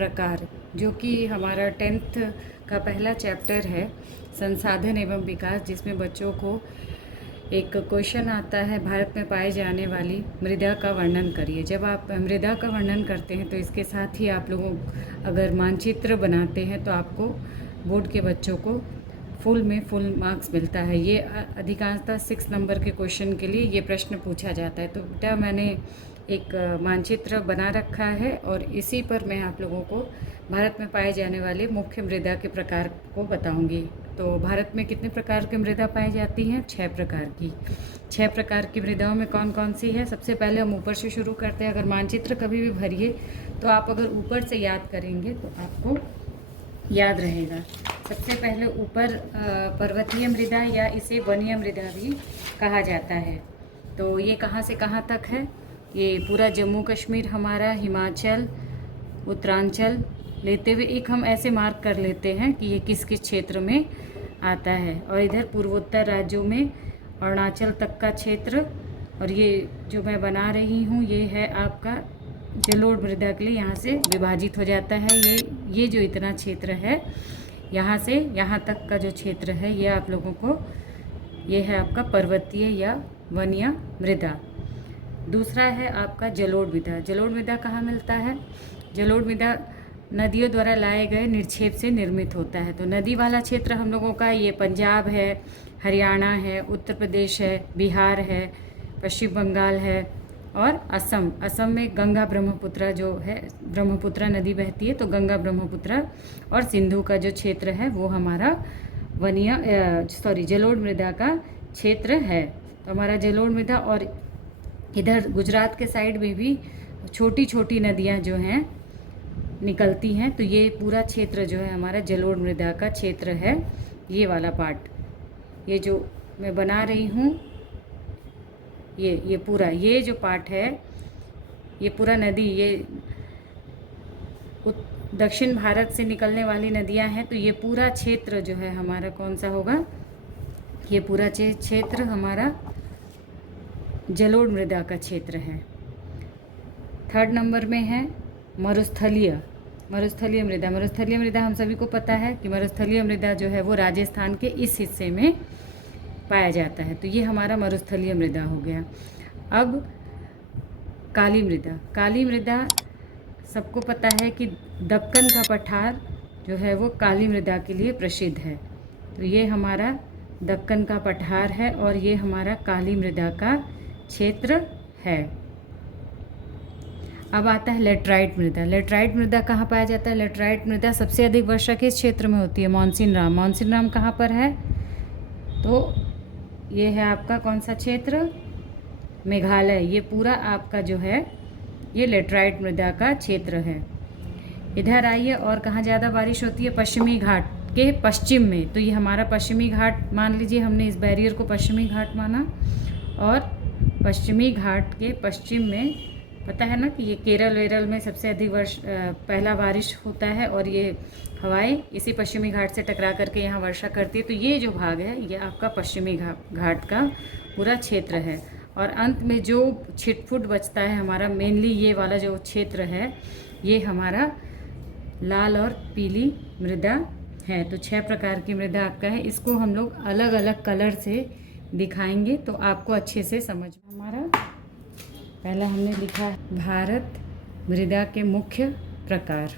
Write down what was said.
प्रकार, जो कि हमारा 10th का पहला चैप्टर है, संसाधन एवं विकास, जिसमें बच्चों को एक क्वेश्चन आता है, भारत में पाए जाने वाली मृदा का वर्णन करिए। जब आप मृदा का वर्णन करते हैं तो इसके साथ ही आप लोगों अगर मानचित्र बनाते हैं तो आपको बोर्ड के बच्चों को फुल मार्क्स मिलता है। ये अधिकांशतः 6 नंबर के क्वेश्चन के लिए ये प्रश्न पूछा जाता है। तो बेटा मैंने एक मानचित्र बना रखा है और इसी पर मैं आप लोगों को भारत में पाए जाने वाले मुख्य मृदा के प्रकार को बताऊंगी। तो भारत में कितने प्रकार की मृदा पाई जाती हैं? 6 प्रकार की। 6 प्रकार की मृदाओं में कौन कौन सी है? सबसे पहले हम ऊपर से शुरू करते हैं। अगर मानचित्र कभी भी भरिए तो आप अगर ऊपर से याद करेंगे तो आपको याद रहेगा। सबसे पहले ऊपर पर्वतीय मृदा या इसे वनीय मृदा भी कहा जाता है। तो ये कहाँ से कहाँ तक है? ये पूरा जम्मू कश्मीर हमारा, हिमाचल, उत्तरांचल लेते हुए एक हम ऐसे मार्क कर लेते हैं कि ये किस किस क्षेत्र में आता है। और इधर पूर्वोत्तर राज्यों में अरुणाचल तक का क्षेत्र, और ये जो मैं बना रही हूँ ये है आपका जलोढ़ मृदा के लिए यहाँ से विभाजित हो जाता है। ये जो इतना क्षेत्र है यहाँ से यहाँ तक का जो क्षेत्र है ये आप लोगों को ये है आपका पर्वतीय या वनीय मृदा। दूसरा है आपका जलोढ़ मृदा। जलोढ़ मृदा कहाँ मिलता है? जलोढ़ मृदा नदियों द्वारा लाए गए निक्षेप से निर्मित होता है। तो नदी वाला क्षेत्र हम लोगों का ये पंजाब है, हरियाणा है, उत्तर प्रदेश है, बिहार है, पश्चिम बंगाल है और असम। असम में गंगा ब्रह्मपुत्र जो है, ब्रह्मपुत्र नदी बहती है, तो गंगा ब्रह्मपुत्र और सिंधु का जो क्षेत्र है वो हमारा जलोढ़ मृदा का क्षेत्र है। तो हमारा जलोढ़ मृदा, और इधर गुजरात के साइड में भी छोटी छोटी नदियाँ जो हैं निकलती हैं। तो ये पूरा क्षेत्र जो है हमारा जलोढ़ मृदा का क्षेत्र है। ये वाला पार्ट, ये जो मैं बना रही हूँ, ये पूरा ये जो पार्ट है, ये पूरा नदी, ये दक्षिण भारत से निकलने वाली नदियां हैं। तो ये पूरा क्षेत्र जो है हमारा कौन सा होगा? ये पूरा क्षेत्र हमारा जलोढ़ मृदा का क्षेत्र है। 3rd नंबर में है मरुस्थलीय मृदा। मरुस्थलीय मृदा हम सभी को पता है कि मरुस्थलीय मृदा जो है वो राजस्थान के इस हिस्से में पाया जाता है। तो ये हमारा मरुस्थलीय मृदा हो गया। अब काली मृदा। काली मृदा सबको पता है कि दक्कन का पठार जो है वो काली मृदा के लिए प्रसिद्ध है। तो ये हमारा दक्कन का पठार है और ये हमारा काली मृदा का क्षेत्र है। अब आता है लेटराइट मृदा। लेटराइट मृदा कहाँ पाया जाता है? लेटराइट मृदा सबसे अधिक वर्षा किस क्षेत्र में होती है? मॉनसून राम कहाँ पर है? तो ये है आपका कौन सा क्षेत्र? मेघालय। ये पूरा आपका जो है ये लेटराइट मृदा का क्षेत्र है। इधर आइए, और कहाँ ज़्यादा बारिश होती है? पश्चिमी घाट के पश्चिम में। तो ये हमारा पश्चिमी घाट मान लीजिए, हमने इस बैरियर को पश्चिमी घाट माना, और पश्चिमी घाट के पश्चिम में पता है ना कि ये केरल वेरल में सबसे अधिक पहला बारिश होता है, और ये हवाएं इसी पश्चिमी घाट से टकरा करके यहाँ वर्षा करती है। तो ये जो भाग है ये आपका पश्चिमी घाट का पूरा क्षेत्र है। और अंत में जो छिटफुट बचता है हमारा, मेनली ये वाला जो क्षेत्र है ये हमारा लाल और पीली मृदा है। तो 6 प्रकार की मृदा आपका है। इसको हम लोग अलग अलग कलर से दिखाएंगे तो आपको अच्छे से समझ। हमारा पहला हमने लिखा भारत मृदा के मुख्य प्रकार।